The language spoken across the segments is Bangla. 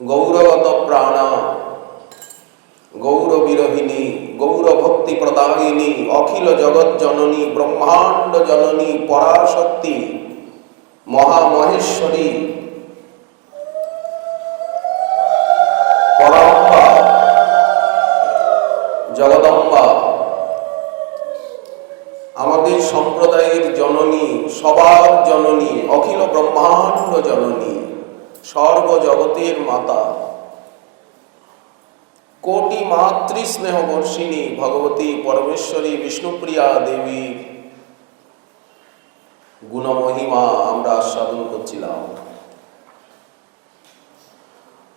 গৌরগত প্রাণা গৌর গৌর বিরোহিনী, গৌর ভক্তি প্রদায়িনী, অখিল জগৎ জননী, ব্রহ্মাণ্ড জননী, পরাশক্তি, মহামহেশ্বরী, পরম্পা, জগদম্বা, আমাদের সম্প্রদায়ের জননী, সবার জননী, অখিল ব্রহ্মাণ্ড জননী, সর্বজগতের মাতা, কোটি মাতৃ স্নেহ বর্ষিণী ভগবতী পরমেশ্বরী বিষ্ণুপ্রিয়া দেবী গুণমহিমা আমরা আস্বাদন করছিলাম।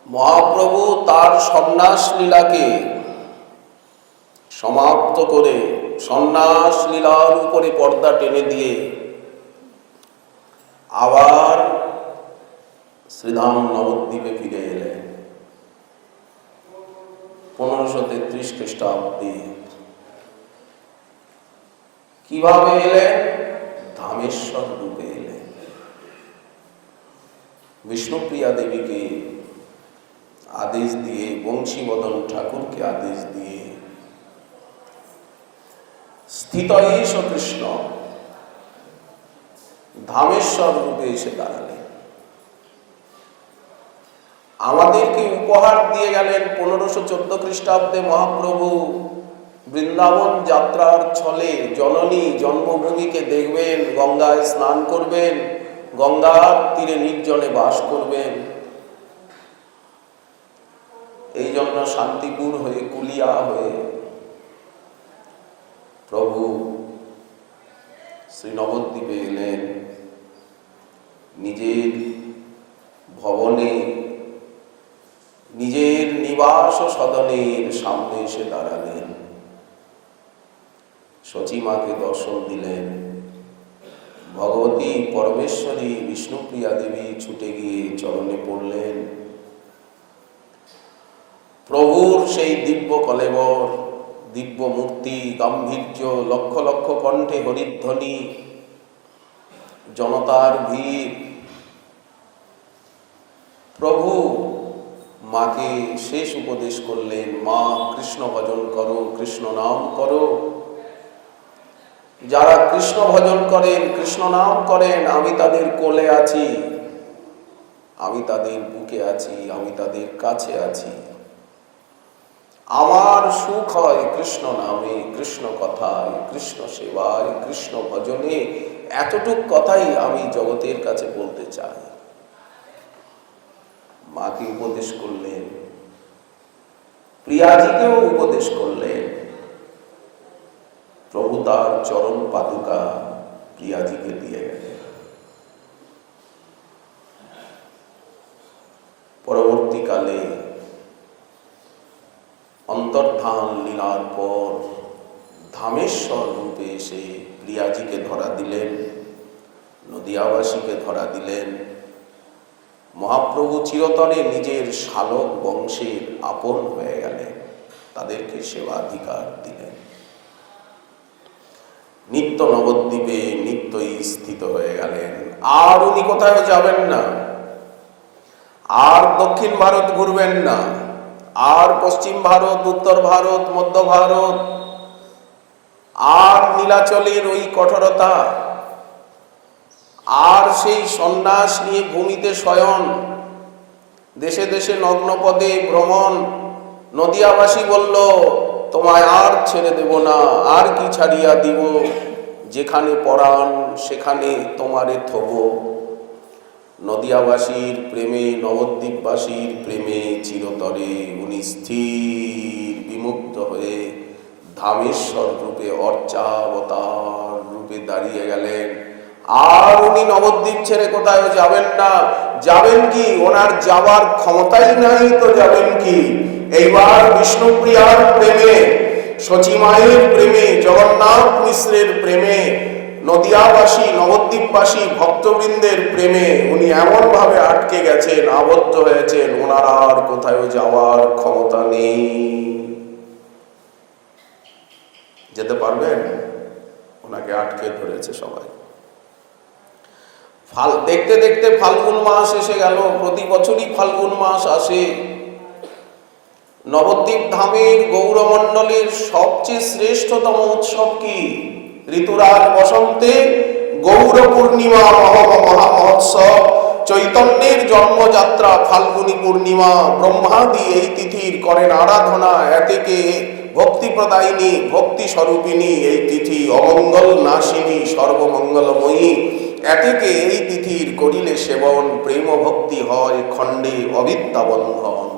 মহাপ্রভু তার সন্ন্যাস লীলাকে সমাপ্ত করে সন্ন্যাস লীলার উপরে পর্দা টেনে দিয়ে আবার শ্রীধাম নবদ্বীপে ফিরে এলেন 1533 খ্রিস্টাব্দে। কিভাবে এলেন? ধামেশ্বর রূপে এলেন। বিষ্ণুপ্রিয়া দেবীকে আদেশ দিয়ে, বংশীবদন ঠাকুরকে আদেশ দিয়ে স্থিত এস কৃষ্ণ ধামেশ্বর রূপে এসে দাঁড়ালেন। আমাদেরকে উপহার দিয়ে গেলেন 1514 খ্রিস্টাব্দে মহাপ্রভু বৃন্দাবন যাত্রার ছলে জননী জন্মভূমিকে দেখবেন, গঙ্গায় স্নান করবেন, গঙ্গার তীরে নির্জনে বাস করবেন। এই জন্য শান্তিপুর হয়ে, কুলিয়া হয়ে প্রভু শ্রী নবদ্বীপে এলেন। নিজের ভবনে, নিজের নিবাস সদনের সামনে এসে দাঁড়ালেন। সচিমাকে দর্শন দিলেন। ভগবতী পরমেশ্বরী বিষ্ণুপ্রিয়া দেবী ছুটে গিয়ে চরণে পড়লেন। প্রভুর সেই দিব্য কলেবর, দিব্য মূর্তি, গাম্ভীর্য, লক্ষ লক্ষ কণ্ঠে হরিধ্বনি, জনতার ভিড়। প্রভু মাকে শেষ উপদেশ করলেন, মা কৃষ্ণ ভজন করো, কৃষ্ণ নাম করো। যারা কৃষ্ণ ভজন করেন, কৃষ্ণ নাম করেন, আমি তাদের কোলে আছি, আমি তাদের বুকে আছি, আমি তাদের কাছে আছি। আমার সুখ হয় কৃষ্ণ নামে, কৃষ্ণ কথায়, কৃষ্ণ সেবায়, কৃষ্ণ ভজনে। এতটুক কথাই আমি জগতের কাছে বলতে চাই। মাকে উপদেশ করলেন, প্রিয়াজিকেও উপদেশ করলেন। প্রভু তার চরণ পাদুকা প্রিয়াজিকে দিয়ে গেলেন। পরবর্তীকালে অন্তর্ধান লীলার পর ধামেশ্বর রূপে এসে প্রিয়াজিকে ধরা দিলেন, নদিয়াবাসীকে ধরা দিলেন। মহাপ্রভু চিরতরে নিজের শালক বংশের আপন হয়ে গেলেন, তাদেরকে সেবাধিকার দিলেন। নিত্য নবদ্বীপে নিত্যই স্থিত হয়ে গেলেন। আর উনি কোথাও যাবেন না, আর দক্ষিণ ভারত ঘুরবেন না, আর পশ্চিম ভারত, উত্তর ভারত, মধ্য ভারত, আর নীলাচলের ওই কঠোরতা, আর সেই সন্ন্যাস নিয়ে ভূমিতে শয়ন, দেশে দেশে নগ্নপদে ভ্রমণ। নদিয়াবাসী বলল, তোমায় আর ছেড়ে দেব না, আর কি ছাড়িয়া দিব, যেখানে পরাণ সেখানে তোমারে থব। নদিয়াবাসীর প্রেমে, নবদ্বীপবাসীর প্রেমে চিরতরে উনি স্থির বিমুগ্ধ হয়ে ধামেশ্বর রূপে, অর্চাবতার রূপে দাঁড়িয়ে গেলেন। আর উনি নবদ্বীপ ছেড়ে কোথাও যাবেন না। যাবেন কি? ওনার যাবার ক্ষমতাই নাই তো যাবেন কি? এইবার বিষ্ণুপ্রিয়ার প্রেমে, সচিমায়ের প্রেমে, জগন্নাথ মিশ্রের প্রেমে, নদিয়াবাসী, নবদ্বীপবাসী ভক্তবৃন্দের প্রেমে উনি এমন ভাবে আটকে গেছেন, আবদ্ধ হয়েছেন, ওনার আর কোথাও যাওয়ার ক্ষমতা নেই। যেতে পারবেন? ওনাকে আটকে ধরেছে সবাই। দেখতে দেখতে ফাল্গুন মাস এসে গেল। প্রতি বছরই ফাল্গুন মাস আসে। নবদ্বীপ ধামের গৌরমণ্ডলের সবচেয়ে শ্রেষ্ঠতম উৎসব কি? ঋতুরাজ বসন্তে গৌর পূর্ণিমা মহা মহোৎসব, চৈতন্যের জন্মযাত্রা ফাল্গুনী পূর্ণিমা। ব্রহ্মাদি এই তিথির করেন আরাধনা, এতেকে ভক্তি প্রদায়িনী ভক্তি স্বরূপিণী এই তিথি, অমঙ্গল নাশিনী সর্বমঙ্গলময়ী। এতেকে এই তিথির করিলে সেবন, প্রেম ভক্তি হয় খণ্ডে অবিদ্যা বন্ধন।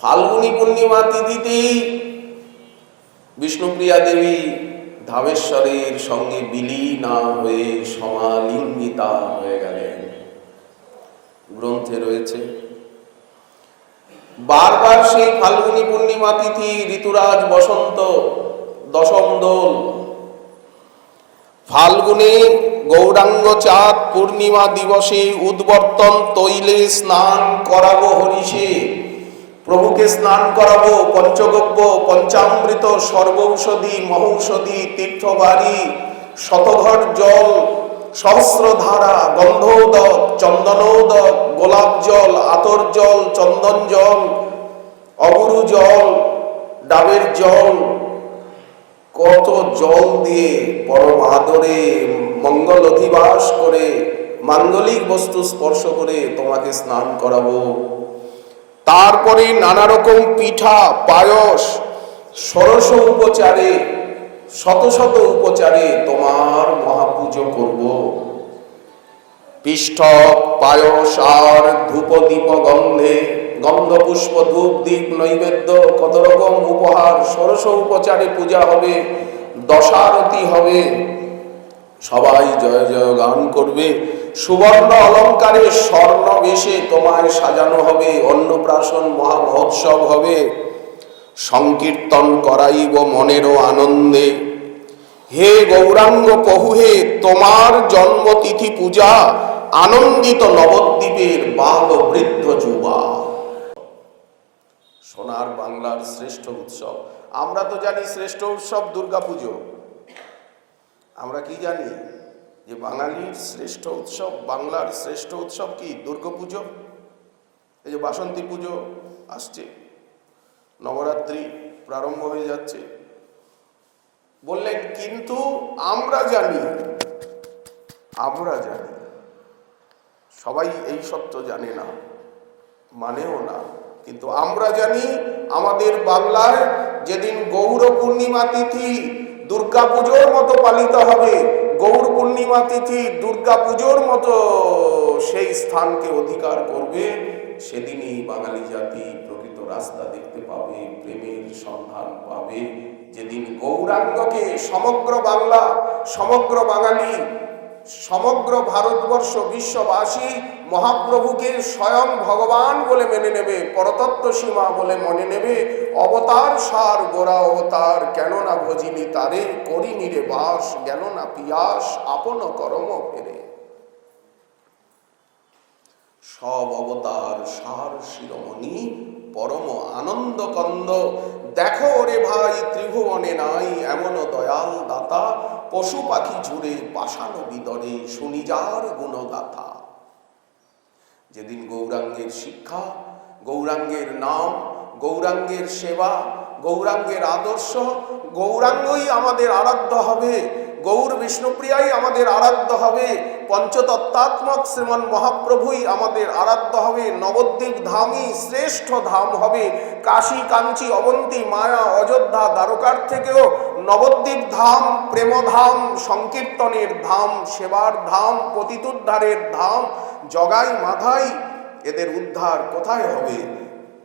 ফাল্গুনী পূর্ণিমা তিথিতেই বিষ্ণুপ্রিয়া দেবী ধামেশ্বরের সঙ্গে বিলীনা হয়ে সমালিঙ্গিতা হয়ে গেলেন। গ্রন্থে রয়েছে। বারবার সেই ফাল্গুনী পূর্ণিমা তিথি, ঋতুরাজ বসন্ত, দশম দোল, ফাল্গুনে গৌরাঙ্গ চাঁদ পূর্ণিমা দিবসে উদ্বর্তন তৈলে স্নান করাবো হরিষে। প্রভুকে স্নান করাবো, পঞ্চগব্য পঞ্চামৃত সর্বৌষধি মহৌষধি তীর্থবাড়ি শতঘর জল, সহস্রধারা, গন্ধোদক, চন্দনোদক, গোলাপ জল, আতর জল, চন্দন জল, অগুরু জল, ডাবের জল, কত জল দিয়ে পরম আদরে মঙ্গল অধিবাস করে মাঙ্গলিক বস্তু স্পর্শ করে তোমাকে স্নান করাবো। তারপরে নানা রকম পিঠা পায়স ষোড়শ উপচারে শত শত উপচারে তোমার মহাপুজো করব। পিষ্ঠক পায়স আর ধূপ দীপ গন্ধে, গন্ধ পুষ্প ধূপ দীপ নৈবেদ্য, কত রকম উপহার, ষোড়শ উপচারে পূজা হবে, দশারতি হবে, সবাই জয় জয় গান করবে। সুবর্ণ অলঙ্কারে স্বর্ণ বেশে তোমায় সাজানো হবে, অন্নপ্রাশন মহা মহোৎসব হবে, সংকীর্তন করাইব মনেরও আনন্দে। হে গৌরাঙ্গ প্রভু, হে তোমার জন্মতিথি পূজা, আনন্দিত নবদ্বীপের বাল বৃদ্ধ যুবা। সোনার বাংলার শ্রেষ্ঠ উৎসব। আমরা তো জানি শ্রেষ্ঠ উৎসব দুর্গাপুজো। আমরা কি জানি যে বাঙালির শ্রেষ্ঠ উৎসব, বাংলার শ্রেষ্ঠ উৎসব কি? দুর্গাপুজো। এই যে বাসন্তী পুজো আসছে, নবরাত্রি প্রারম্ভ হয়ে যাচ্ছে, বললেন কিন্তু আমরা জানি সবাই এই সত্য জানে না, মানেও না, কিন্তু আমরা জানি আমাদের বাংলায় যেদিন গৌর পূর্ণিমা তিথি দুর্গা পুজোর মতো পালিত হবে, গৌর পূর্ণিমা তিথি দুর্গা পুজোর মতো সেই স্থানকে অধিকার করবে, সেদিনই বাঙালি জাতি প্রকৃত রাস্তা দেখতে পাবে, প্রেমের সন্ধান পাবে। যেদিন গৌরাঙ্গকে সমগ্র বাংলা, সমগ্র বাঙালি, সমগ্র ভারতবর্ষ, বিশ্ববাসী মহাপ্রভুকে স্বয়ং ভগবান বলে মেনে নেবে, পরতত্ত্ব সীমা বলে মনে নেবে। অবতার সার গোরা অবতার, কেন না ভজিলি তারে, করি নিরে বাস, জ্ঞান না পিয়াস, আপন করম ফেরে। সব অবতার সার শিরোমণি, পরম আনন্দ কন্দ। দেখো রে ভাই ত্রিভুবনে নাই এমন দয়াল দাতা, পশু পাখি ঝুড়ে পাষাণ বিদরে শুনি যার গুণগাথা। যেদিন গৌরাঙ্গের শিক্ষা, গৌরাঙ্গের নাম, গৌরাঙ্গের সেবা, গৌরাঙ্গের আদর্শ, গৌরাঙ্গই আমাদের আরাধ্য হবে, গৌর বিষ্ণুপ্রিয়াই আমাদের আরাধ্য হবে, পঞ্চতত্ত্বাত্মক শ্রীমন মহাপ্রভুই আমাদের আরাধ্য হবে, নবদ্বীপ ধামই শ্রেষ্ঠ ধাম হবে। কাশী কাঞ্চি অবন্তী মায়া অযোধ্যা দ্বারকার থেকেও নবদ্বীপ ধাম প্রেমধাম, সংকীর্তনের ধাম, সেবার ধাম, পতিতুদ্ধারের ধাম। জগাই মাধাই এদের উদ্ধার কোথায় হবে?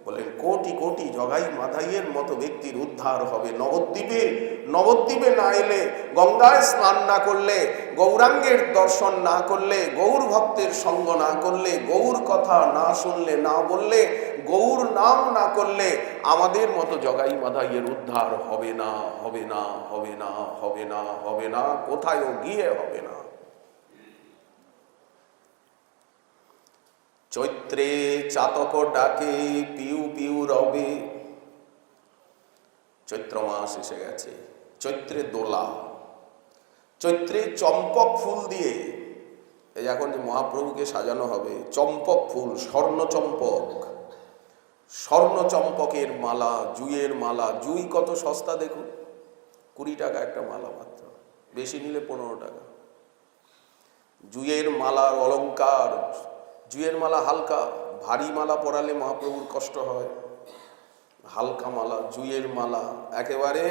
বলেন কোটি কোটি জগাই মাধাইয়ের মতো ব্যক্তির উদ্ধার হবে নবদ্বীপে। নবদ্বীপে না এলে, গঙ্গায় স্নান না করলে, গৌরাঙ্গের দর্শন না করলে, গৌর ভক্তের সঙ্গ না করলে, গৌর কথা না শুনলে, না বললে, গৌর নাম না করলে আমাদের মতো জগাই মাধাইয়ের উদ্ধার হবে না, হবে না, হবে না, হবে না, হবে না, কোথায়ও গিয়ে হবে না। চৈত্রে চাতক ডাকে পিউ পিউ রবে। চৈত্র মাস এসে গেছে, চৈত্রে দোলা, চৈত্রে চম্পক ফুল দিয়ে, এই এখন যে মহাপ্রভুকে সাজানো হবে, চম্পক ফুল, স্বর্ণ চম্পক, স্বর্ণ চম্পকের মালা, জুঁইয়ের মালা। জুঁই কত সস্তা দেখুন, 20 টাকা একটা মালা মাত্র, বেশি নিলে 15 টাকা। জুঁইয়ের মালার অলংকার, জুঁইয়ের মালা হালকা, ভারী মালা পরালে মহাপ্রভুর কষ্ট হয়। হালকা মালা, জুঁইয়ের মালা, একেবারে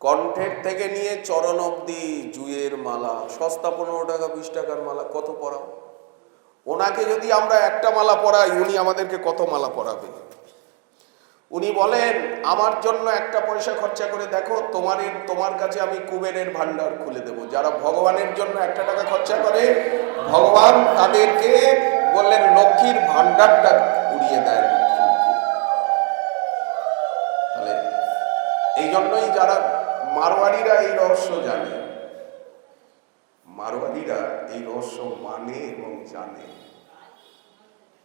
কণ্ঠের থেকে নিয়ে চরণ অবধি জুঁইয়ের মালা, সস্তা 15 টাকা 20 টাকার মালা কত পরাও? ওনাকে যদি আমরা একটা মালা পরাই, উনি আমাদেরকে কত মালা পরাবে? উনি বলেন, আমার জন্য একটা পয়সা খরচা করে দেখো, তোমার কাছে আমি কুবেরের ভান্ডার খুলে দেব। যারা ভগবানের জন্য 1 টাকা খরচা করে, ভগবান তাদেরকে বললেন লক্ষ্মীর ভান্ডারটা উড়িয়ে দেয়। তাহলে এই জন্যই যারা মারোয়াড়িরা এই রহস্য জানে, মারোয়াড়িরা এই রহস্য মানে এবং জানে,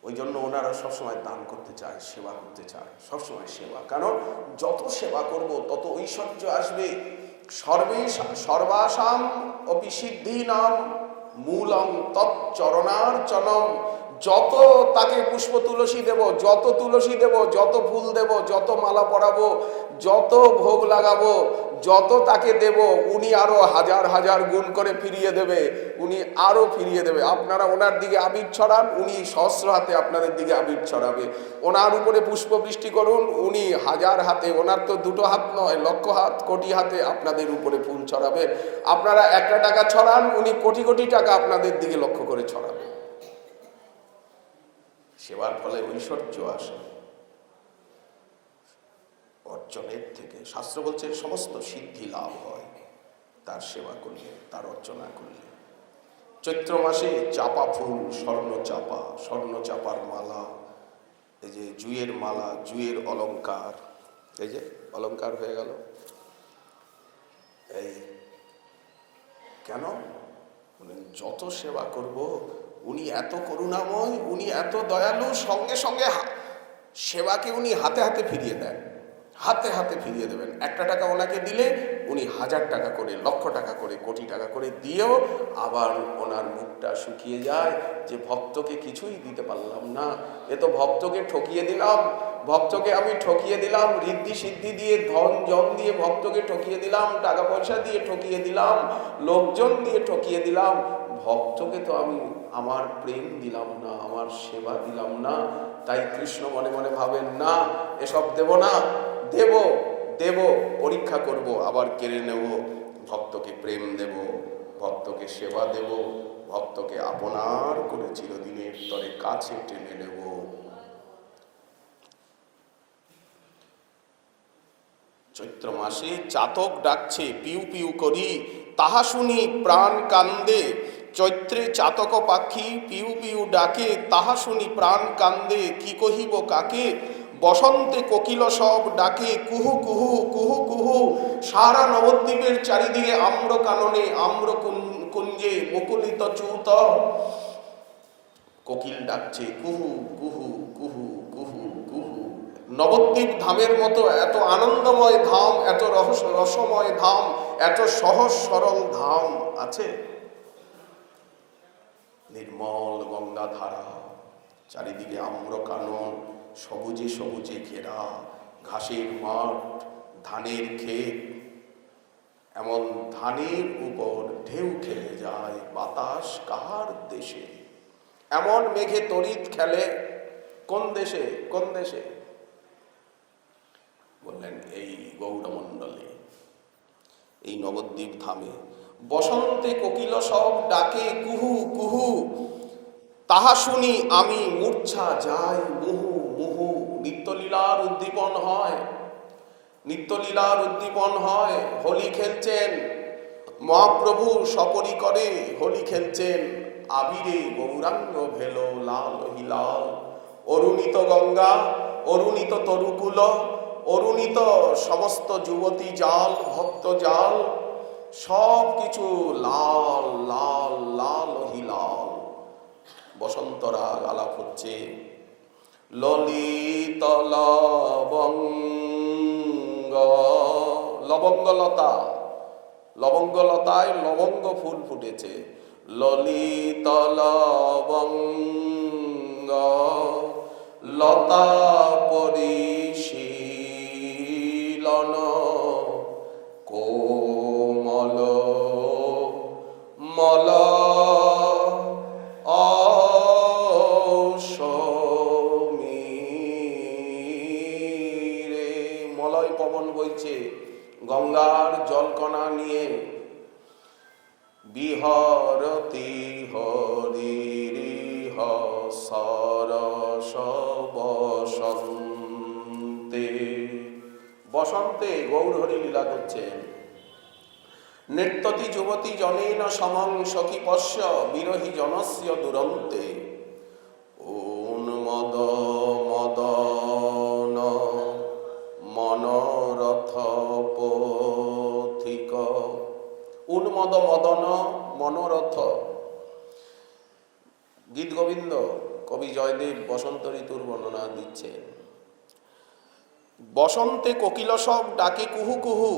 ওই জন্য ওনারা সবসময় দান করতে চায়, সেবা করতে চায়, সবসময় সেবা। কারণ যত সেবা করব তত ঐশ্বর্য আসবে। সর্বাসাম অপি সিদ্ধিনাম মূলং তৎচরণার্চনম। যত তাকে পুষ্প তুলসী দেব, যত তুলসী দেব, যত ফুল দেব, যত মালা পরাবো, যত ভোগ লাগাবো, যত তাকে দেব, উনি আরো হাজার হাজার গুণ করে ফিরিয়ে দেবে। উনি আরো ফিরিয়ে দেবে। আপনারা ওনার দিকে আবির ছড়ান, উনি সহস্র হাতে আপনাদের দিকে আবির ছড়াবে। ওনার উপরে পুষ্প বৃষ্টি করুন, উনি হাজার হাতে, ওনার তো 2 হাত নয়, লক্ষ হাত, কোটি হাতে আপনাদের উপরে ফুল ছড়াবে। আপনারা 1 টাকা ছড়ান, উনি কোটি কোটি টাকা আপনাদের দিকে লক্ষ্য করে ছড়াবে। সেবার ফলে ঐশ্বর্য আসে অর্চনের থেকে। শাস্ত্র বলছে সমস্ত সিদ্ধি লাভ হয় তার সেবা করলে, তার অর্চনা করলে। চৈত্র মাসে চাপা ফুল, স্বর্ণ চাপার মালা, এই যে জুঁইয়ের মালা, জুঁইয়ের অলংকার, এই যে অলংকার হয়ে গেল। এই কেন বলেন, যত সেবা করব, উনি এত করুণাময়, উনি এত দয়ালু, সঙ্গে সঙ্গে সেবাকে উনি হাতে হাতে ফিরিয়ে দেন, হাতে হাতে ফিরিয়ে দেবেন। 1 টাকা ওনাকে দিলে উনি 1000 টাকা করে, লক্ষ টাকা করে, কোটি টাকা করে দিয়েও আবার ওনার মুখটা শুকিয়ে যায় যে ভক্তকে কিছুই দিতে পারলাম না, এ তো ভক্তকে ঠকিয়ে দিলাম, ভক্তকে আমি ঠকিয়ে দিলাম, ঋদ্ধি সিদ্ধি দিয়ে, ধন জন দিয়ে ভক্তকে ঠকিয়ে দিলাম, টাকা পয়সা দিয়ে ঠকিয়ে দিলাম, লোকজন দিয়ে ঠকিয়ে দিলাম, ভক্তকে তো আমি আমার প্রেম দিলাম না, আমার সেবা দিলাম না। তাই কৃষ্ণ মনে মনে ভাবেন, না এসব দেব না, দেব পরীক্ষা করব, আবার কেড়ে নেব, ভক্তকে প্রেম দেব, ভক্তকে সেবা দেব, ভক্তকে আপনার করে চিরদিনের তরে কাছে টেনে নেব। চৈত্র মাসে চাতক ডাকছে পিউ পিউ করি, তাহা শুনি প্রাণ কান্দে। চৈত্রে চাতক পাখি পিউ পিউ ডাকে, তাহা শুনি প্রাণ কান্দে, কি কহিব কাকে? বসন্তে কোকিল সব ডাকে কুহু কুহু কুহু কুহু। সারা নবদ্বীপের চারিদিকে আম্র কাননে, আম্র কুঞ্জে মুকুলিত চূত, কোকিল ডাকছে কুহু কুহু কুহু কুহু কুহু। নবদ্বীপ ধামের মতো এত আনন্দময় ধাম, এত রসময় ধাম, এত সহজ সরল ধাম আছে? নির্মল গঙ্গা ধারা, চারিদিকে আম্র কানন, সবুজে সবুজে ঘেরা, ঘাসের মাঠ, ধানের ক্ষেত, এমন ধানের উপর ঢেউ খেলে যায় বাতাস কাহার দেশে? এমন মেঘে তড়িৎ খেলে কোন দেশে, কোন দেশে? বললেন এই গৌড়মণ্ডলে, এই নবদ্বীপ ধামে। বসন্তে কোকিল সব ডাকে কুহু কুহু, তাহা শুনি আমি মূর্ছা যাই মুহু মুহু। নিত্যলীলার উদ্দীপন হয়, নিত্যলীলার উদ্দীপন হয়। হোলি খেলছেন মহাপ্রভু, সপরিকরে হোলি খেলছেন, আবিরে গৌরাঙ্গ ভেলো লাল হিলাল। অরুণিত গঙ্গা, অরুণিত তরুকুল, অরুণিত সমস্ত যুবতী জাল, ভক্ত জাল, সব কিছু লাল লাল লাল হিলাল। বসন্তরা আলাপ হচ্ছে, ললিত লবঙ্গ, লবঙ্গলতা, লবঙ্গলতায় লবঙ্গ ফুল ফুটেছে। ললিত লবঙ্গ লতা পরিশীলন কোমল মল অসমীরে। মলয় পবন বইছে গঙ্গার জলকণা নিয়ে। বিহরতি হরিরিহ সরস বসন্তে। বসন্তে গৌরহরি লীলা করছেন। নৃত্যতি যুবতী জনেন সমং সখীপস্য বিরহী জনস্য দুরন্তে। উন্মদ মদন মনোরথ পথিক। উন্মদ মদন মনোরথ। গীত গোবিন্দ কবি জয়দেব বসন্ত ঋতুর বর্ণনা দিচ্ছেন। বসন্তে কোকিল সব ডাকে কুহু কুহু।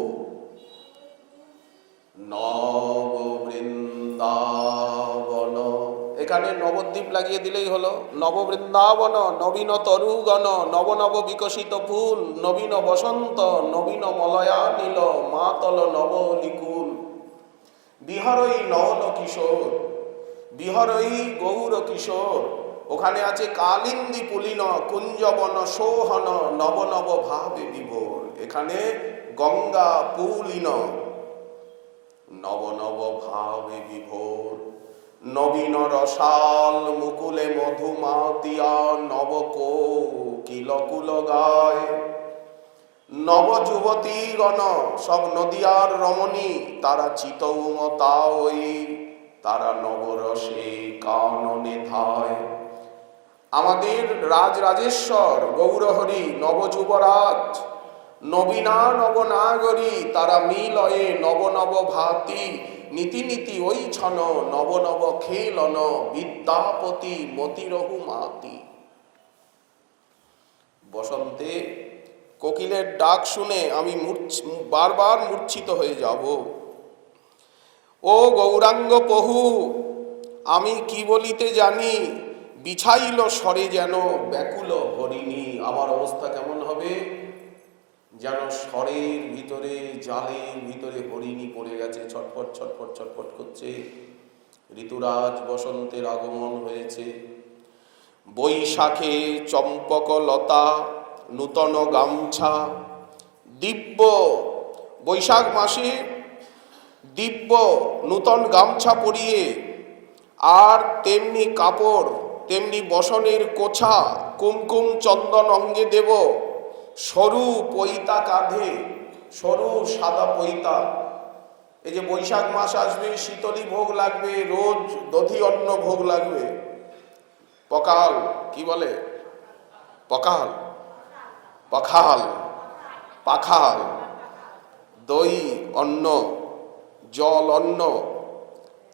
নব বৃন্দাবন, এখানে নবদ্বীপ লাগিয়ে দিলেই হলো। নব বৃন্দাবন নবীন তরুগণ, নব নব বিকশিত ফুল, নবীন বসন্ত নবীন মলয়া নীল, মাতল নব লিকুল। বিহরই নয়ন কিশোর, বিহরই গৌর কিশোর। ওখানে আছে কালিন্দী পুলিন কুঞ্জবন সোহন, নব নব ভাবে বিভোর। এখানে গঙ্গা পুলিন নব নব ভাবে বিভোর। নবীন রসাল মুকুলে মধুমাতিয়া, নব কোকিলকুল গায়। নব যুবতী গণ সব নদিয়ার রমণী, তারা চিতৌমতা ওই, তারা নবরসে কাননে ধায়। আমাদের রাজ রাজেশ্বর গৌরহরি নবযুবরাজ, নবীনা নবনাগরী, তারা মিলয়ে নব নব ভাতি। নীতি নীতি ওই ছন নব নব খেলন, বিদ্যাপতি মতিরহু মাতি। বসন্তে কোকিলের ডাক শুনে আমি বারবার মূর্ছিত হয়ে যাব। ও গৌরাঙ্গ পহু, আমি কি বলিতে জানি, বিছাইল স্বরে যেন ব্যাকুল হরিণী। আমার অবস্থা কেমন হবে? যেন স্বরের ভিতরে জালের ভিতরে হরিণী পড়ে গেছে, ছটফট ছটফট ছটফট করছে। ঋতুরাজ বসন্তের আগমন হয়েছে। বৈশাখে চম্পক লতা নূতন গামছা। দিব্য বৈশাখ মাসে দিব্য নূতন গামছা পরিয়ে, আর তেমনি কাপড়, তেমনি বসনের কোছা, কুমকুম চন্দন অঙ্গে দেব, সরু পৈতা কাঁধে, সরু সাদা পৈতা। এই যে বৈশাখ মাস আসবে, শীতলী ভোগ লাগবে, রোজ দধি অন্ন ভোগ লাগবে। পকাল কি বলে? পকাল, পখাল, পাখাল, দই অন্ন, জল অন্ন,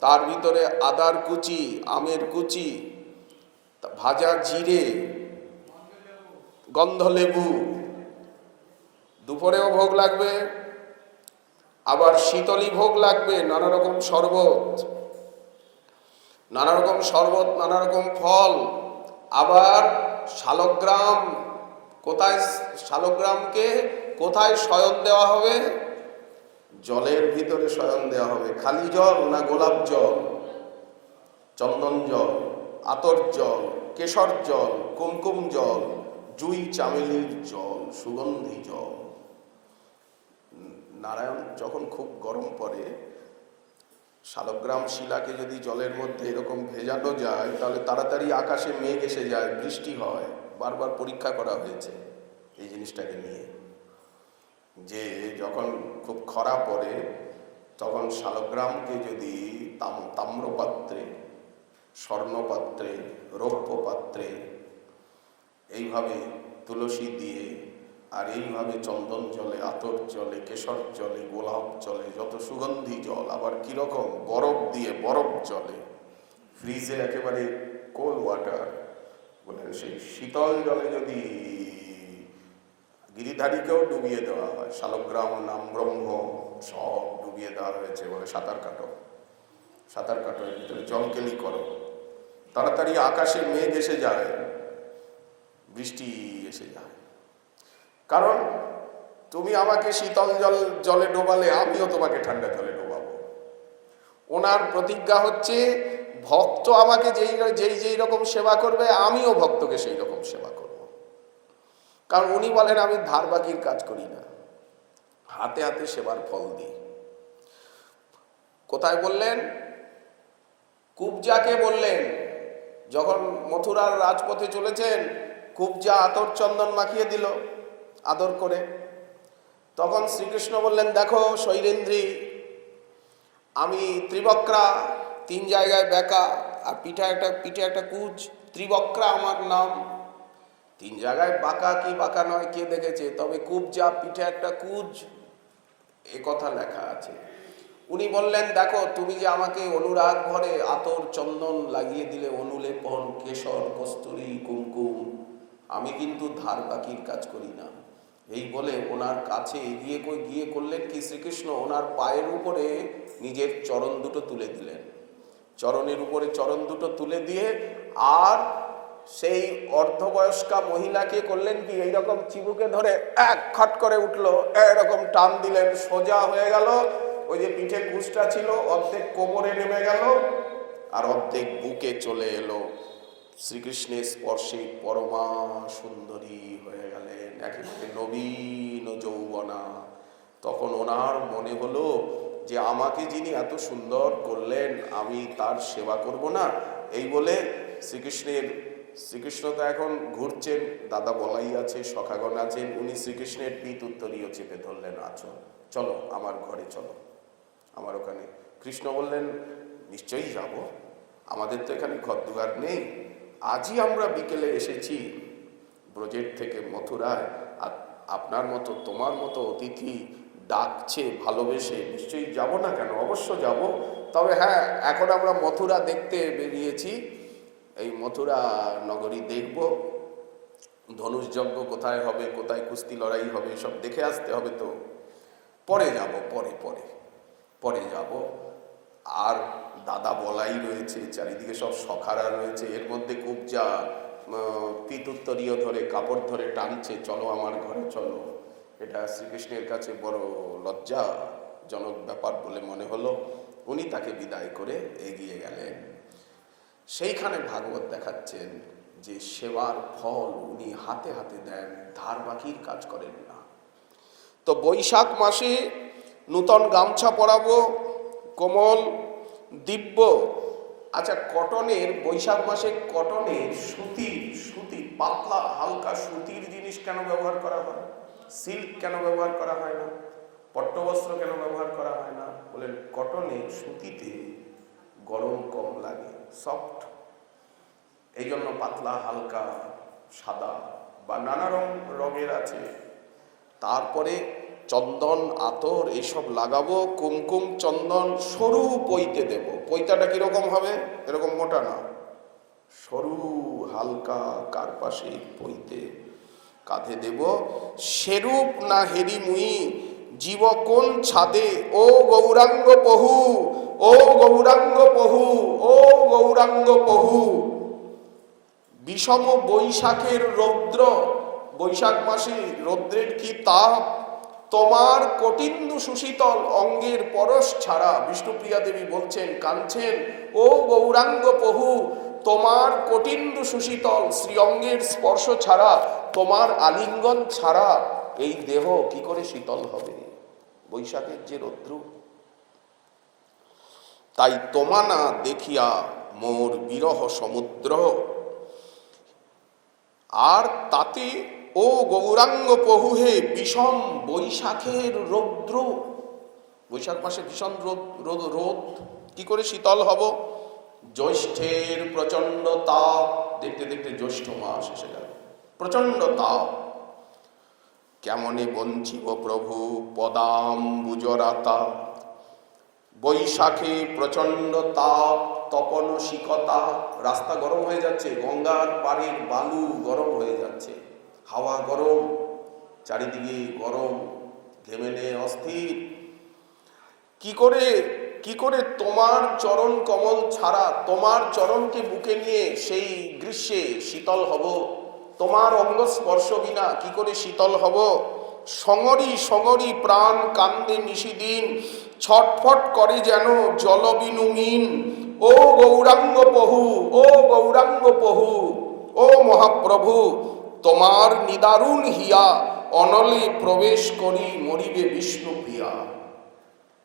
তার ভিতরে আদার কুচি, আমের কুচি, ভাজা জিরে, গন্ধলেবু। দুপুরেও ভোগ লাগবে, আবার শীতলী ভোগ লাগবে, নানা রকম শরবত, নানা রকম শরবত, নানা রকম ফল। আবার শালগ্রাম, কোথায় শালগ্রামকে কোথায় শয়ন দেওয়া হবে? জলের ভিতরে শয়ন দেওয়া হবে। খালি জল না গোলাপ জল, চন্দন জল, আতর জল, কেশর জল, কুমকুম জল, জুই চামেলির জল, সুগন্ধি জল। নারায়ণ যখন খুব গরম পড়ে, শালগ্রাম শিলাকে যদি জলের মধ্যে এরকম ভেজানো যায়, তাহলে তাড়াতাড়ি আকাশে মেঘ এসে যায়, বৃষ্টি হয়। বারবার পরীক্ষা করা হয়েছে এই জিনিসটাকে নিয়ে, যে যখন খুব খরা পড়ে তখন শালগ্রামকে যদি তাম্রপাত্রে, স্বর্ণপাত্রে, রৌপ্য পাত্রে এইভাবে তুলসী দিয়ে, আর এইভাবে চন্দন জলে, আতর জলে, কেশর জলে, গোলাপ জলে, যত সুগন্ধি জল, আবার কিরকম বরফ দিয়ে, বরফ জলে, ফ্রিজে একেবারে কোল্ড ওয়াটার বলেন, সেই শীতল জলে যদি গিরিধারীকেও ডুবিয়ে দেওয়া হয়, শালগ্রাম নাম ব্রহ্ম সব ডুবিয়ে দেওয়া হয়েছে, বলে সাঁতার কাটো, সাঁতার কাটো, এর ভিতরে জলকেলি করো, তাড়াতাড়ি আকাশে মেঘ এসে যায়, বৃষ্টি এসে যায়। কারণ তুমি আমাকে শীতল জলে ডোবালে, আমিও তোমাকে ঠান্ডা জলে ডোবাবো। ওনার প্রতিজ্ঞা হচ্ছে, ভক্ত আমাকে যেই রকম সেবা করবে, আমিও ভক্তকে সেই রকম সেবা করব। কারণ উনি বলেন, আমি ধার বাকির কাজ করি না, হাতে হাতে সেবার ফল দিই। কোথায় বললেন? কুবজাকে বললেন। যখন মথুরার রাজপথে চলেছেন, কুবজা আতর চন্দন মাখিয়ে দিল আদর করে। তখন শ্রীকৃষ্ণ বললেন, দেখো শৈলেন্দ্রী, আমি ত্রিবক্রা, 3 জায়গায় বেঁকা, আর পিঠে একটা কুচ, ত্রিবক্রা আমার নাম। 3 জায়গায় বাঁকা কি বাঁকা নয় কে দেখেছে, তবে কুবজা পিঠে একটা কুচ, এ কথা লেখা আছে। উনি বললেন, দেখো তুমি যে আমাকে অনুরাগ ভরে আতর চন্দন লাগিয়ে দিলে, অনুলেপন, কেশর, কস্তুরী, কুমকুম, আমি কিন্তু ধার বাকির কাজ করি না। এই বলে ওনার কাছে গিয়ে করলেন কি, শ্রীকৃষ্ণ ওনার পায়ের উপরে নিজের চরণ দুটো তুলে দিলেন। চরণের উপরে চরণ দুটো তুলে দিয়ে, আর সেই অর্ধবয়স্কা মহিলাকে করলেন কি, এইরকম চিবুকে ধরে এক খট করে উঠলো, এরকম টান দিলেন, সোজা হয়ে গেল। ওই যে পিঠে কুচটা ছিল, অর্ধেক কোমরে নেমে গেল, আর অর্ধেক বুকে চলে এলো। শ্রীকৃষ্ণের স্পর্শে পরমা সুন্দরী হয়ে গেলেন, একেবারে নবীন যৌবনা। তখন ওনার মনে হলো যে আমাকে যিনি এত সুন্দর করলেন, আমি তার সেবা করব না? এই বলে শ্রীকৃষ্ণ তো এখন ঘুরছেন, দাদা বলাই আছে, সখাগণ আছেন, উনি শ্রীকৃষ্ণের পিঠ উত্তরীয় চেপে ধরলেন, আছো চলো আমার ঘরে, চলো আমার ওখানে। কৃষ্ণ বললেন, নিশ্চয়ই যাব, আমাদের তো এখানে ঘরদুয়ার নেই, আজই আমরা বিকেলে এসেছি ব্রজের থেকে মথুরায়, আর আপনার মতো তোমার মতো অতিথি ডাকছে ভালোবেসে, নিশ্চয়ই যাব না কেন, অবশ্য যাব। তবে হ্যাঁ, এখন আমরা মথুরা দেখতে বেরিয়েছি, এই মথুরা নগরী দেখব, ধনুষযজ্ঞ কোথায় হবে, কোথায় কুস্তি লড়াই হবে, সব দেখে আসতে হবে, তো পরে যাব, পরে যাব। আর দাদা বলাই রয়েছে, চারিদিকে সব সখারা রয়েছে, এর মধ্যে কুবজা পিতুত্তরীয় ধরে কাপড় ধরে টানছে, চলো আমার ঘরে চলো। এটা শ্রীকৃষ্ণের কাছে বড় লজ্জাজনক ব্যাপার বলে মনে হলো। উনি তাকে বিদায় করে এগিয়ে গেলেন। সেইখানে ভাগবত দেখাচ্ছেন যে সেবার ফল উনি হাতে হাতে দেন, ধার বাকির কাজ করেন না। তো বৈশাখ মাসে নূতন গামছা পরাবো, কোমল দিব্য, আচ্ছা কটনের, বৈশাখ মাসে কটনের সুতির পাতলা হালকা সুতির জিনিস কেন ব্যবহার করা হয়? সিল্ক কেন ব্যবহার করা হয় না? পট্টবস্ত্র কেন ব্যবহার করা হয় না? বলেন, কটনে, সুতিতে গরম কম লাগে, সফট, এই জন্য পাতলা হালকা সাদা বা নানা রঙের আছে। তারপরে চন্দন আতর এইসব লাগাবো, কুমকুম চন্দন, সরু পৈতে দেব। পৈতাটা কিরকম হবে? এরকম মোটা না, সরু হালকা কারপাশে পৈতে কাঁধে দেব। সেরূপ না হেরি মুই জীব কোন ছাদে, ও গৌরাঙ্গ পহু, ও গৌরাঙ্গ পহু, ও গৌরাঙ্গ পহু। বিষম বৈশাখের রৌদ্র, বৈশাখ মাসে রৌদ্রের কি তাপ, তোমার কটিন্দু সুশীতল অঙ্গের পরশ ছাড়া, বিষ্ণুপ্রিয়া দেবী বলছেন, কাঁদছেন, ও গৌরাঙ্গ পহু, তোমার কটিন্দু সুশীতল শ্রী অঙ্গের স্পর্শ ছাড়া, তোমার আলিঙ্গন ছাড়া এই দেহ কি করে শীতল হবে? বৈশাখের যে রৌদ্র। তাই তোমানা দেখিয়া মোর বিরহ সমুদ্র, আর তাতে ও গৌরাঙ্গ পহুহে বিষম বৈশাখের রৌদ্র। বৈশাখ মাসে ভীষণ রোদ, কি করে শীতল হব? জ্যৈষ্ঠের প্রচন্ড তাপ, দেখতে দেখতে জ্যৈষ্ঠ মাস এসে গেল, প্রচন্ড তাপ। কেমনে বঞ্চিব প্রভু পদাম্বুজরাতা, বৈশাখে প্রচন্ড তাপ, তপন শিকতা, রাস্তা গরম হয়ে যাচ্ছে, গঙ্গার পাড়ের বালু গরম হয়ে যাচ্ছে, হাওয়া গরম, চারিদিকে গরম, ঘেমে নে অস্থির। কি করে তোমার চরণ কমল ছাড়া, তোমার চরণকে বুকে নিয়ে সেই গ্রীষ্মে শীতল হব? তোমার অঙ্গ স্পর্শ বিনা কি করে শীতল হব? সঙরি সঙরি প্রাণ কান্দে নিশিদিন, ছটফট করে যেন জলবিনুমিন। ও গৌরাঙ্গ প্রভু, ও গৌরাঙ্গ প্রভু, ও মহাপ্রভু, তোমার নিদারুণ হিয়া অনলে প্রবেশ করি মরিবে বিষ্ণুপ্রিয়া।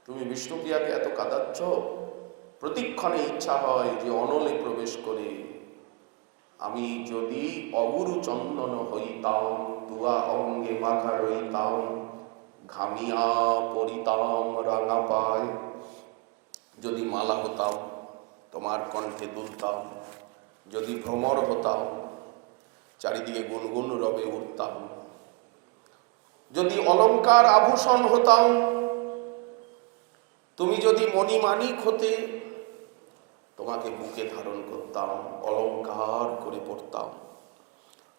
তুমি বিষ্ণুপ্রিয়াকে এত কাঁদাচ্ছ, প্রতিক্ষণে ইচ্ছা হয় যে অনলে প্রবেশ করে আমি যদি অগুরু চন্দন হইতাম, তুয়া অঙ্গে মাখা রইতাম, ঘামিয়া পড়িতাম রাঙা পায়। যদি মালা হতাম, তোমার কণ্ঠে দুলতাম, যদি ভ্রমর হতাম, চারিদিকে গুনগুন রবে উঠতাম, যদি অলঙ্কার আভূষণ হতাম, তুমি যদি মণিমাণিক হতে, তোমাকে বুকে ধারণ করতাম, অলঙ্কার করে পড়তাম।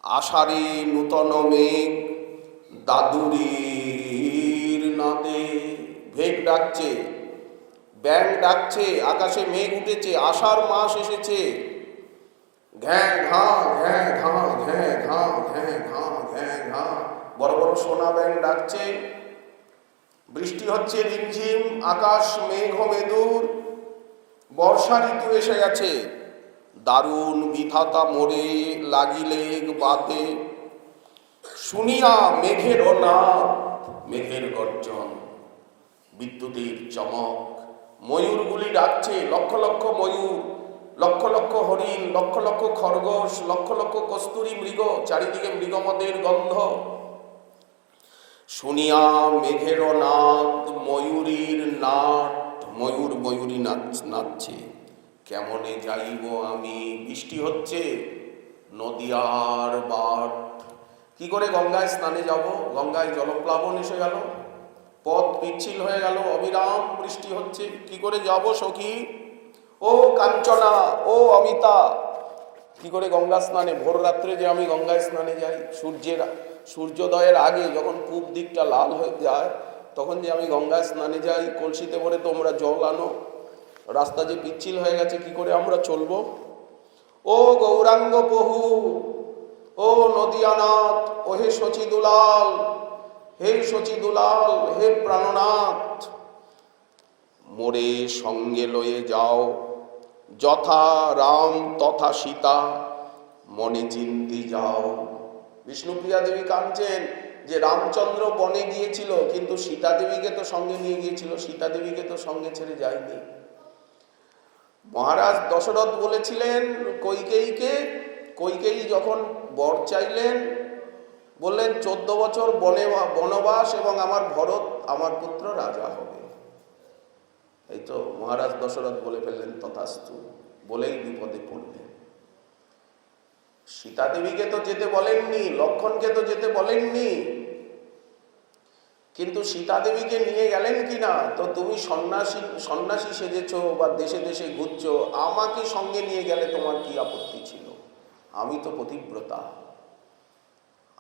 আষাঢ়ে নূতন মেঘ দাদুরীর নাদে, ভেগ ডাকছে, ব্যাং ডাকছে, আকাশে মেঘ উঠেছে, আষাঢ় মাস এসেছে। ঘ্যাঁ ঘাঁ ঘ্যাঁ ঘাঁ ঘ্যাঁ ঘাঁ ঘ্যাঁ ঘাঁ ঘ্যাঁ ঘাঁ, বড় বড় সোনা ব্যাং ডাকছে, বৃষ্টি হচ্ছে রিমঝিম, আকাশ মেঘ মেদুর, বর্ষা ঋতু এসে গেছে। দারুণ বিধাতা মোরে লাগিলেগ বাতে, শুনিয়া মেঘের নাদ, মেঘের গর্জন, বিদ্যুতের চমক, ময়ূরগুলি ডাকছে, লক্ষ লক্ষ ময়ূর, লক্ষ লক্ষ হরিণ, লক্ষ লক্ষ খরগোশ, লক্ষ লক্ষ কস্তুরী মৃগ, চারিদিকে মৃগমদের গন্ধ। শুনিয়া মেঘের নাদ, ময়ূরীর নাট, ময়ূর ময়ূরী নাচছে। কেমনে যাইব আমি, বৃষ্টি হচ্ছে, নদিয়ার বাট, কি করে গঙ্গায় স্নানে যাব? গঙ্গায় জলপ্লাবন এসে গেল, পথ পিচ্ছিল হয়ে গেল, অবিরাম বৃষ্টি হচ্ছে, কি করে যাব সখী? ও কাঞ্চনা, ও অমিতা, কি করে গঙ্গা স্নানে, ভোর রাত্রে যে আমি গঙ্গায় স্নানে যাই, সূর্যোদয়ের আগে যখন পূব দিকটা লাল হয়ে যায়, তখন যে আমি গঙ্গায় স্নানে যাই, কলসিতে ভরে তোমরা জল আনো, রাস্তা যে পিচ্ছিল হয়ে গেছে, কি করে আমরা চলবো? ও গৌরাঙ্গ প্রভু, ও নদিয়ানাথ, ও হে শচীদুলাল, হে শচীদুলাল, হে প্রাণনাথ, মোরে সঙ্গে লয়ে যাও, যথা রাম তথা সীতা, মনে চিন্তি যাও। বিষ্ণুপ্রিয়া দেবী কাঁদছেন যে রামচন্দ্র বনে গিয়েছিল, কিন্তু সীতা দেবীকে তো সঙ্গে নিয়ে গিয়েছিল, সীতা দেবীকে তো সঙ্গে ছেড়ে যায়নি। মহারাজ দশরথ বলেছিলেন কৈকেয়ীকে, কৈকেয়ী যখন বর চাইলেন, বললেন 14 বছর বনবাস এবং আমার ভরত আমার পুত্র রাজা হবে। এই তো মহারাজ দশরথ বলে ফেললেন তথাস্তু, বলেই বিপদে পড়লেন। সীতা দেবীকে তো যেতে বলেননি, লক্ষণকে তো যেতে বলেননি, কিন্তু সীতা দেবীকে নিয়ে গেলেন কিনা? তো তুমি সন্ন্যাসী সেজেছো বা দেশে দেশে ঘুরছো, আমাকে সঙ্গে নিয়ে গেলে তোমার কি আপত্তি ছিল? আমি তো পতিব্রতা,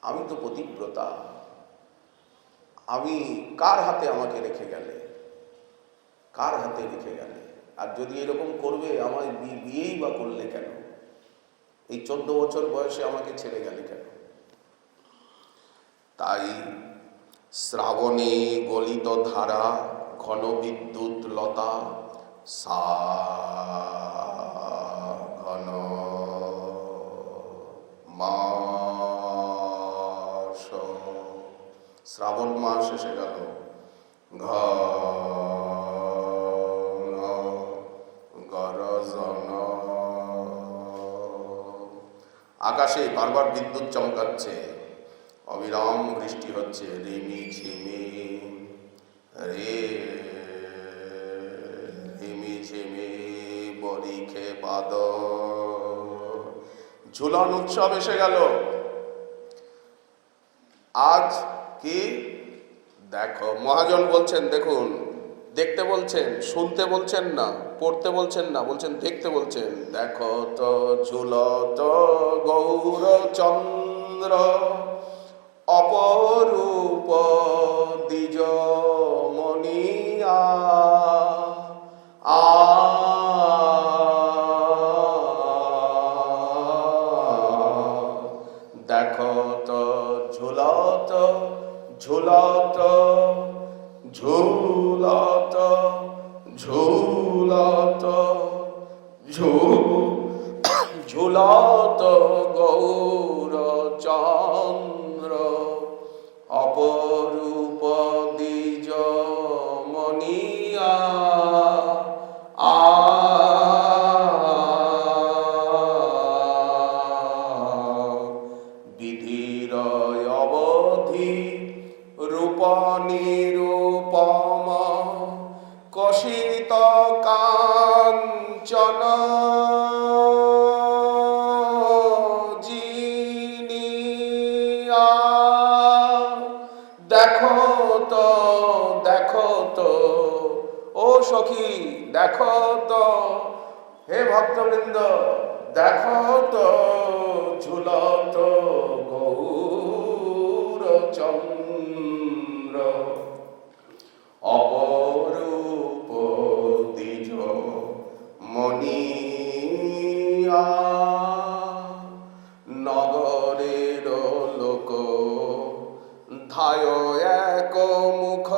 আমি তো পতিব্রতা, আমি কার হাতে আমাকে রেখে গেলে, কার হাতে রেখে গেলে? আর যদি এরকম করবে, আমায় বিয়েই বা করলে কেন? এই 14 বছর বয়সে আমাকে ছেড়ে গেলে কেন? তাই শ্রাবণে গলিত ধারা, ঘন বিদ্যুৎ লতা, সা ঘন মাস, শ্রাবণ মাস এসে গেল, ঘন গরজন, আকাশে বারবার বিদ্যুৎ চমকাচ্ছে, অবিরাম বৃষ্টি হচ্ছে, রিমি ঝিমি রে রিমি ঝিমি বরিখে পাদ, ঝুলন উৎসব এসে গেল। আজ কি দেখো, মহাজন বলছেন, দেখুন, দেখতে বলছেন, শুনতে বলছেন না, পড়তে বলছেন না, বলছেন দেখতে বলছেন। দেখো তো ঝুলত গৌরচন্দ্র, অপরূপ দ্বিজ মনিয়া, দেখো ঝুলত ঝুলত ঝুলত ঝুলত গৌরচন্দ্র অপরূপ দ্বিজ মনিয়া বিধির অবধি রূপ নিরূপম কষিত কাঞ্চন জিনিয়া। দেখো তো ও সখী, দেখো তো হে ভক্তবৃন্দ, দেখো তো ঝুলত গৌরচন্দ্র অপরূপ দ্বিজ মনিয়া। নগরের লোক ধায় এক মুখ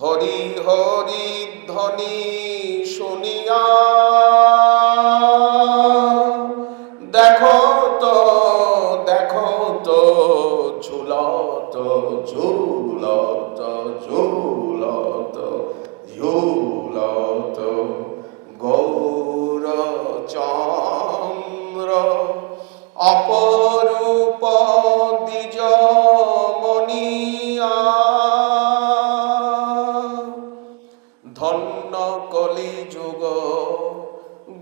হরি হরি ধ্বনি শুনিয়া। দেখো তো ঝুলত ঝুলত ঝুলত ঝুলত গৌরচন্দ্র অপরূপ দ্বিজ মনিয়া। ধন্য কলিযুগ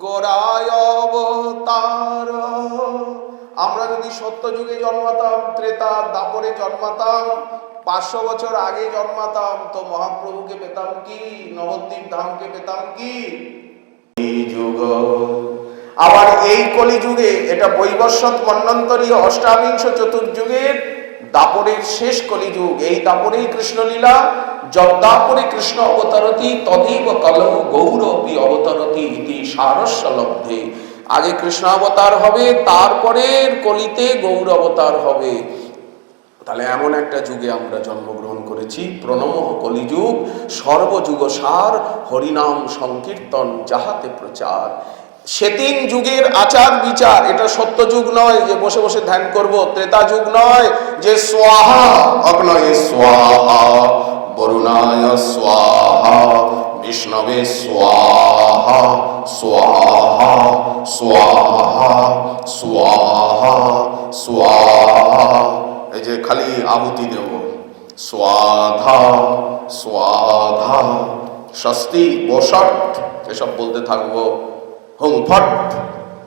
গোড়ায় অবতার। আমরা যদি সত্য যুগে জন্মাতাম, ত্রেতা দাপরে জন্মাতাম, 500 বছর আগে জন্মাতাম, তো মহাপ্রভুকে পেতাম কি, নবদ্বীপ ধামকে পেতাম কি? যুগ আবার এই কলিযুগে, এটা বৈবস্বত মন্বন্তরী অষ্টাবিংশ চতুর্যুগের দাপরের শেষ কলিযুগ। এই দাপরেই কৃষ্ণলীলা। যদ্দাপরে কৃষ্ণ অবতরতি তদেব কলৌ গৌরপি অবতরতি ইতি সারস্য লব্ধে। আগে কৃষ্ণ অবতার হবে, তারপরের কলিতে গৌর অবতার হবে। তাহলে এমন একটা যুগে আমরা জন্মগ্রহণ করেছি। প্রণমঃ কলিযুগ সর্বযুগ সার হরিনাম সংকীর্তন যাহাতে প্রচার। সেতিন যুগের আচার বিচার, এটা সত্য যুগ নয় যে বসে বসে ধ্যান করব, ত্রেতা যুগ নয় যে স্বাহা অগ্নয়ে স্বাহা বরুণায় স্বাহা বিষ্ণবে স্বাহা স্বাহা স্বাহা স্বাহা স্বাহা। এই যে খালি আহুতি দেব, স্বাধা স্বাধা স্বস্তি বসট এসব বলতে থাকবো। হুংফট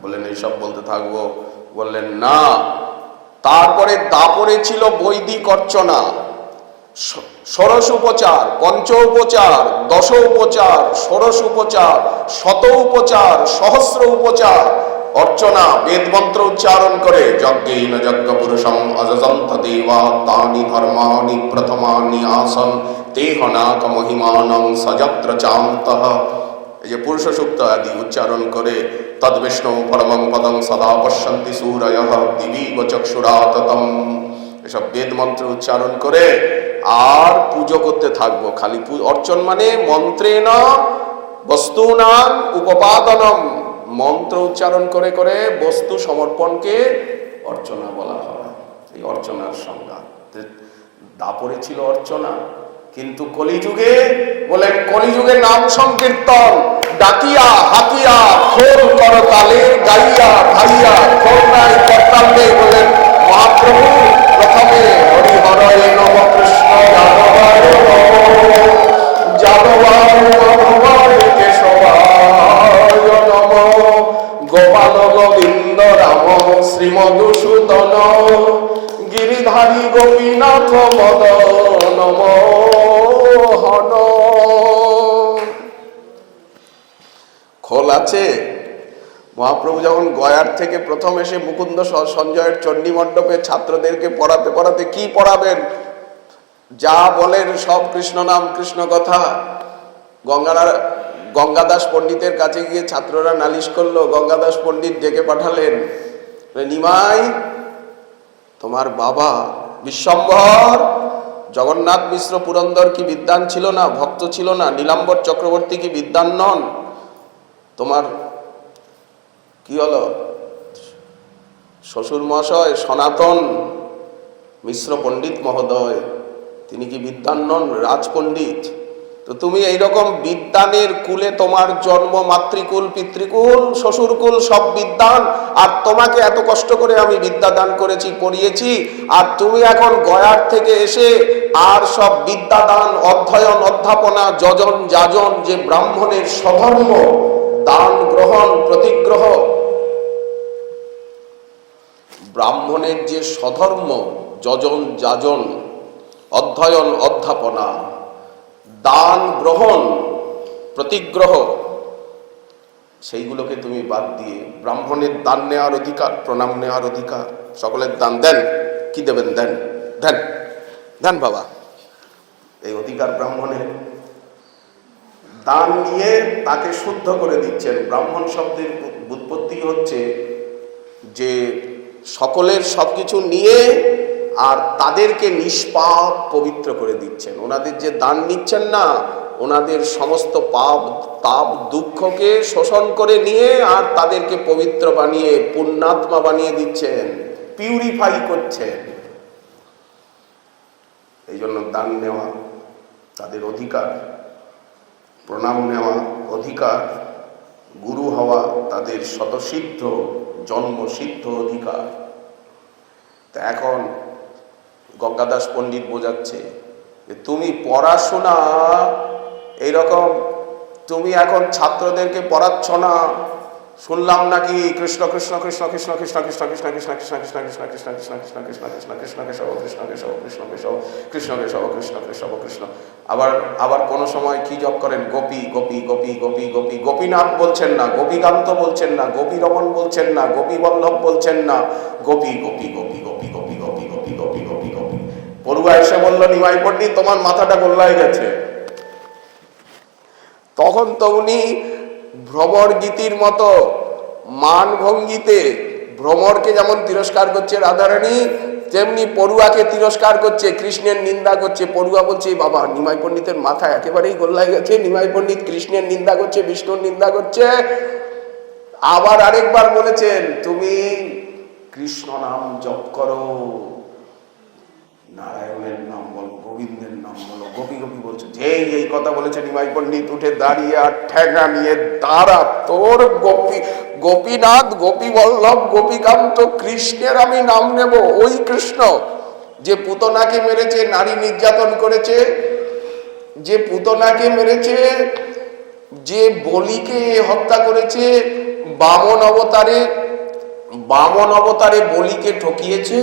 বললেন এইসব বলতে থাকবো, বললেন না। তারপরে দাপরে ছিল বৈদিক অর্চনা, ষোড়শ উপচার, পঞ্চ উপচার, দশ উপচার, ষোড়শ উপচার, শত উপচার, সহস্র উপচার অর্চনা। বেদ মন্ত্র উচ্চারণ করে যজ্ঞেন যজ্ঞ পুরুষম অজন্ত দেবা তানি ধর্মানি প্রথমানি আসন তেহনাক মহিমানং সযত্র চান্তঃ। এই যে পুরুষ সূক্ত আদি উচ্চারণ করে তদ বিষ্ণু পরমং পদং সদা পশ্যন্তি সূরয়ঃ দিবিব চক্ষুরাততম, এসব বেদ মন্ত্র উচ্চারণ করে আর পুজো করতে থাকবো। খালি অর্চন মানে মন্ত্রেণ বস্তুনাং উপপাদনম, মন্ত্র উচ্চারণ করে করে বস্তু সমর্পণকে অর্চনা বলা হয়। এই অর্চনার সংজ্ঞা। দাপরে ছিল অর্চনা, কিন্তু কলিযুগে বলেন কলিযুগে নাম সংকীর্তন, ডাকিয়া হাতিয়া খোল করতালে গাইয়া ভাইয়া খোল নাই করতালে। বলেন মহাপ্রভু প্রথমে হরি হরয়ে নম কৃষ্ণ যাদবায় যাদবায় মাধবায় কেশবায় নম গোপাল গোবিন্দ রাম শ্রীমধুসূদন গিরিধারী গোপীনাথ মদন মোহন। খোল আছে। মহাপ্রভু যখন গয়ার থেকে প্রথম এসে মুকুন্দ সঞ্জয়ের চণ্ডী মণ্ডপে ছাত্রদেরকে পড়াতে পড়াতে কি পড়াবেন, যা বলেন সব কৃষ্ণ নাম কৃষ্ণ কথা। গঙ্গাদাস পণ্ডিতের কাছে গিয়ে ছাত্ররা নালিশ করলো, গঙ্গাদাস পণ্ডিত ডেকে পাঠালেন, নিমাই তোমার বাবা বিশ্বম্ভর জগন্নাথ মিশ্র পুরন্দর কি বিদ্বান ছিল না, ভক্ত ছিল না? নীলাম্বর চক্রবর্তী কি বিদ্বান নন? তোমার কি হলো শ্বশুর মহাশয় সনাতন মিশ্র পণ্ডিত মহোদয়, তিনি কি বিদ্বান নন, রাজপণ্ডিত? তো তুমি এইরকম বিদ্বানের কুলে তোমার জন্ম, মাতৃকুল পিতৃকুল শ্বশুরকুল সব বিদ্বান, আর তোমাকে এত কষ্ট করে আমি বিদ্যা দান করেছি, পড়িয়েছি, আর তুমি এখন গয়ার থেকে এসে আর সব বিদ্যাদান অধ্যয়ন অধ্যাপনা যজন যাজন, যে ব্রাহ্মণের স্বধর্ম দান গ্রহণ প্রতিগ্রহ, ব্রাহ্মণের যে স্বধর্ম যজন যাজন অধ্যয়ন অধ্যাপনা দান গ্রহণ প্রতিগ্রহ, সেইগুলোকে তুমি বাদ দিয়ে ব্রাহ্মণের দান নেওয়ার অধিকার, প্রণাম নেওয়ার অধিকার, সকলের দান দেন, কি দেবেন দেন, দেন দেন বাবা, এই অধিকার ব্রাহ্মণের। দান নিয়ে তাকে শুদ্ধ করে দিচ্ছেন। ব্রাহ্মণ শব্দের উৎপত্তি হচ্ছে যে সকলের সবকিছু নিয়ে আর তাদেরকে নিষ্পাপ পবিত্র করে দিচ্ছেন। ওনাদের যে দান নিচ্ছেন না, ওনাদের সমস্ত পাপ তাপ দুঃখকে শোষণ করে নিয়ে আর তাদেরকে পবিত্র বানিয়ে পুণ্যাত্মা বানিয়ে দিচ্ছেন, পিউরিফাই করছেন। এই জন্য দান নেওয়া তাদের অধিকার, প্রণাম নেওয়া অধিকার, গুরু হওয়া তাদের স্বতঃসিদ্ধ জন্মসিদ্ধ অধিকার। তা এখন গঙ্গাদাস পণ্ডিত বোঝাচ্ছে যে তুমি পড়াশোনা এইরকম, তুমি এখন ছাত্রদেরকে পড়াচ্ছ না, শুনলাম নাকি কৃষ্ণ কৃষ্ণ কৃষ্ণ কৃষ্ণ কৃষ্ণ কৃষ্ণ কৃষ্ণ কৃষ্ণ কৃষ্ণ কৃষ্ণ কৃষ্ণ কৃষ্ণ কৃষ্ণ কৃষ্ণ কৃষ্ণ কৃষ্ণ কৃষ্ণ কেশব কৃষ্ণ কেশব কৃষ্ণ কেশব কৃষ্ণ কেশব কৃষ্ণ কেশব কৃষ্ণ। আবার কোন সময় কি জপ করেন, গোপী গোপী গোপী গোপী গোপী, গোপীনাথ বলছেন না, গোপীকান্ত বলছেন না, গোপী রমন বলছেন না, গোপী বল্লভ বলছেন না, গোপী গোপী গোপী গোপী গোপী গোপী গোপী গোপী গোপী গোপী। পড়ুয়া এসে বলল, নিমাই পণ্ডিত তোমার মাথাটা গোল্লায় গেছে। তখন তো উনি ভ্রমর গীতির মতো মান ভঙ্গিতে ভ্রমরকে যেমন তিরস্কার করছে রাধারানী, তেমনি পড়ুয়াকে তিরস্কার করছে, কৃষ্ণের নিন্দা করছে। পড়ুয়া বলছে, বাবা নিমাই পণ্ডিতের মাথা একেবারেই গোল্লায় গেছে, নিমাই পণ্ডিত কৃষ্ণের নিন্দা করছে, বিষ্ণুর নিন্দা করছে। আবার আরেকবার বলেছেন, তুমি কৃষ্ণ নাম জপ করো, নারায়ণের নাম বলো, গোবিন্দের নাম বলো, গোপী গোপী বলছে। যে এই কথা বলেছে নিমাই পণ্ডিত উঠে দাঁড়িয়ে আর ঠেঙা নিয়ে, দাঁড়া, তোর গোপীনাথ গোপী বল্লভ গোপীকান্ত কৃষ্ণের আমি নাম নেব? ওই কৃষ্ণ যে পুতনাকে মেরেছে, নারী নির্যাতন করেছে, যে পুতনাকে মেরেছে, যে বলিকে হত্যা করেছে, বামন অবতারে বলিকে ঠকিয়েছে,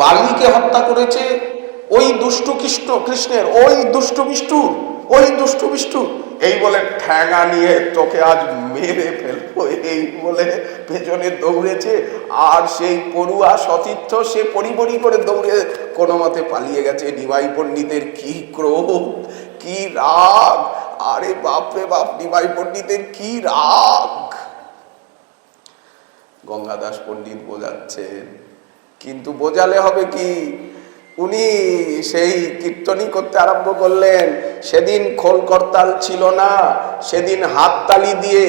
বালিকে হত্যা করেছে, ওই দুষ্টু কৃষ্ণের, ওই দুষ্টু বিষ্ণু, এই বলে ঠ্যাঙা নিয়ে তোকে আজ মেরে ফেলবো, এই বলে পেছনে দৌড়েছে। আর সেই পড়ুয়া সতীর্থ সে পরিবরি করে দৌড়ে কোনো মতে পালিয়ে গেছে। নিমাই পণ্ডিতের কি ক্রোধ, কি রাগ, আরে বাপরে বাপ, নিমাই পণ্ডিতের কি রাগ। গঙ্গাদাস পণ্ডিত বোঝাচ্ছেন, কিন্তু বোঝালে হবে কি, উনি সেই কীর্তনই করতে আরম্ভ করলেন। সেদিন খোল করতাল ছিল না, সেদিন হাততালি দিয়ে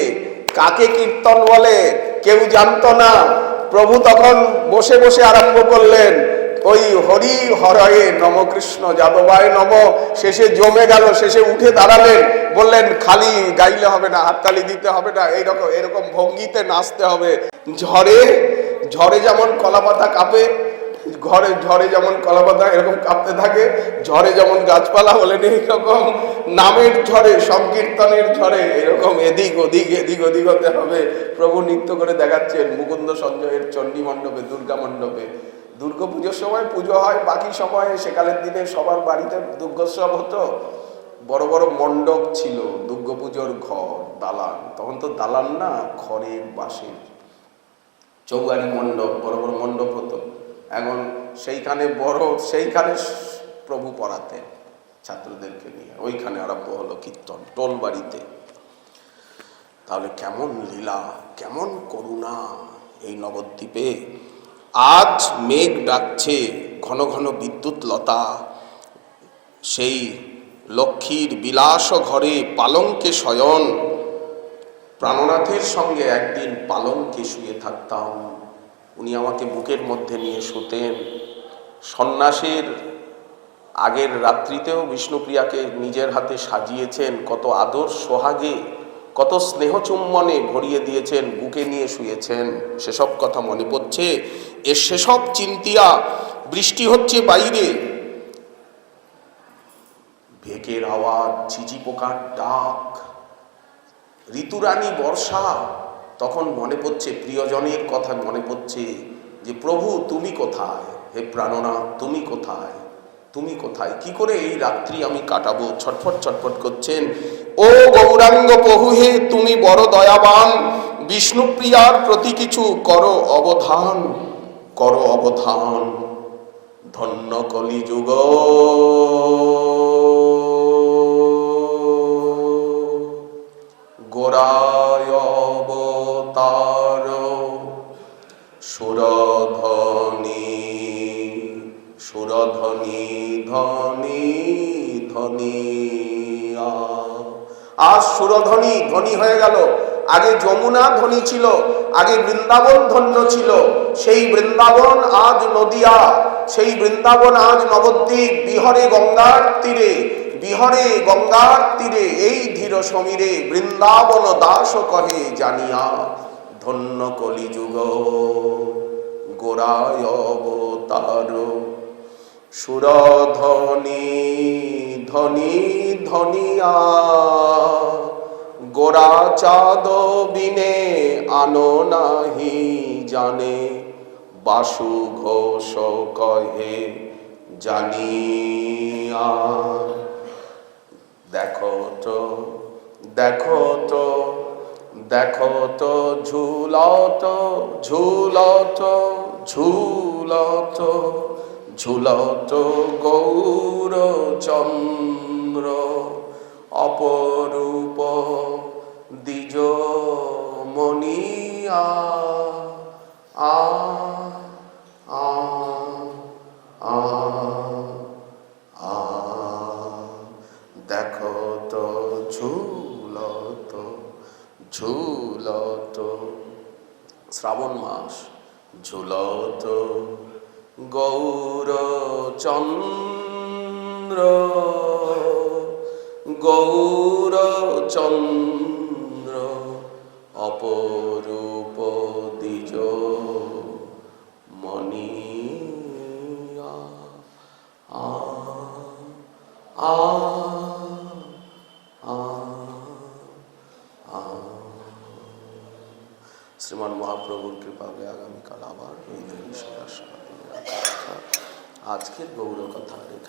কাকে কীর্তন বলে কেউ জানতো না। প্রভু তখন বসে বসে আরম্ভ করলেন, ওই হরি হরয়ে নম কৃষ্ণ যাদবায় নম। শেষে জমে গেল, শেষে উঠে দাঁড়ালেন, বললেন খালি গাইলে হবে না, হাততালি দিতে হবে না, এরকম ভঙ্গিতে নাচতে হবে। ঝড়ে যেমন কলাপাতা কাঁপে, ঝড়ে যেমন কলাপাতা এরকম কাঁপতে থাকে, ঝড়ে যেমন গাছপালা হলেন, এইরকম নামের ঝড়ে, সংকীর্তনের ঝড়ে এরকম এদিক ওদিক হতে হবে। প্রভু নৃত্য করে দেখাচ্ছেন মুকুন্দ সঞ্জয়ের চণ্ডী মণ্ডপে, দুর্গা মণ্ডপে। দুর্গা পুজোর সময় পুজো হয়, বাকি সময়ে সেকালের দিনে সবার বাড়িতে দুর্গোৎসব হতো। বড় বড় মণ্ডপ ছিল, দুর্গা পুজোর ঘর, দালান, তখন তো দালান না, খড়ের বাঁশের চৌগানি মণ্ডপ, বড় বড় মণ্ডপ হতো। এখন সেইখানে প্রভু পড়াতেন ছাত্রদেরকে নিয়ে, ওইখানে আরম্ভ হলো কীর্তন টোল বাড়িতে। তাহলে কেমন লীলা, কেমন করুণা এই নবদ্বীপে। আজ মেঘ ডাকছে, ঘন ঘন বিদ্যুৎ লতা, সেই লক্ষ্মীর বিলাস ঘরে পালঙ্কে শয়ন। প্রাণনাথের সঙ্গে একদিন পালঙ্কে শুয়ে থাকতাম, উনি আমাকে বুকের মধ্যে নিয়ে শুতেন। সন্ন্যাসের আগের রাত্রিতেও বিষ্ণুপ্রিয়াকে নিজের হাতে সাজিয়েছেন, কত আদর সোহাগে, কত স্নেহ চুম্বনে ভরিয়ে দিয়েছেন, বুকে নিয়ে শুয়েছেন, সেসব কথা মনে পড়ছে। সেসব চিন্তিয়া বৃষ্টি হচ্ছে বাইরে, ভেকের আওয়াজ, ঝিঝি পোকার ডাক, ঋতুরানী বর্ষা। তখন মনে পড়ছে প্রিয়জনের কথা, মনে পড়ছে যে প্রভু তুমি কোথায়, হে প্রাণনাথ তুমি কোথায়, তুমি কোথায়, কি করে এই রাত্রি আমি কাটাবো। ছটফট ছটফট করছেন। ও গৌরাঙ্গ প্রভু হে তুমি বড় দয়াবান, বিষ্ণুপ্রিয়ার প্রতি কিছু করো অবধান, করো অবধান। ধন্য কলিযুগ গোরায় অবতার, সুরধনী সুরধনী ধনী ধনিয়া। আজ সুরধনী ধনী হয়ে গেল। আগে যমুনা ধনী ছিল, আগে বৃন্দাবন ধন্য ছিল। সেই বৃন্দাবন আজ নদিয়া, সেই বৃন্দাবন আজ নবদ্বীপ। বিহরে গঙ্গার তীরে, বিহরে গঙ্গার তীরে, এই ধীর সমীরে বৃন্দাবন দাস কহে জানিয়া। ধন্য কলিযুগ গোরায় অবতার, সুরধনী ধনী ধনিয়া। গোরা চাঁদ বিনে আনো নাহি জানে, বাসু ঘোষ কহে জানিয়া। দেখো তো দেখো তো দেখো তো ঝুলত ঝুলত ঝুলত ঝুলত গৌর চন্দ্র, অপরূপ দ্বিজ মনিয়া। আ আ আ আ দেখো তো ঝুলত ঝুলত। শ্রাবণ মাস, ঝুলত গৌর চন্দ্র, গৌর চন্দ্র, অপরূপ দ্বিজ মনিয়া। আ আ শ্রীমান মহাপ্রভুর কৃপাকে আগামীকাল আবার এই আজকের গৌর কথা।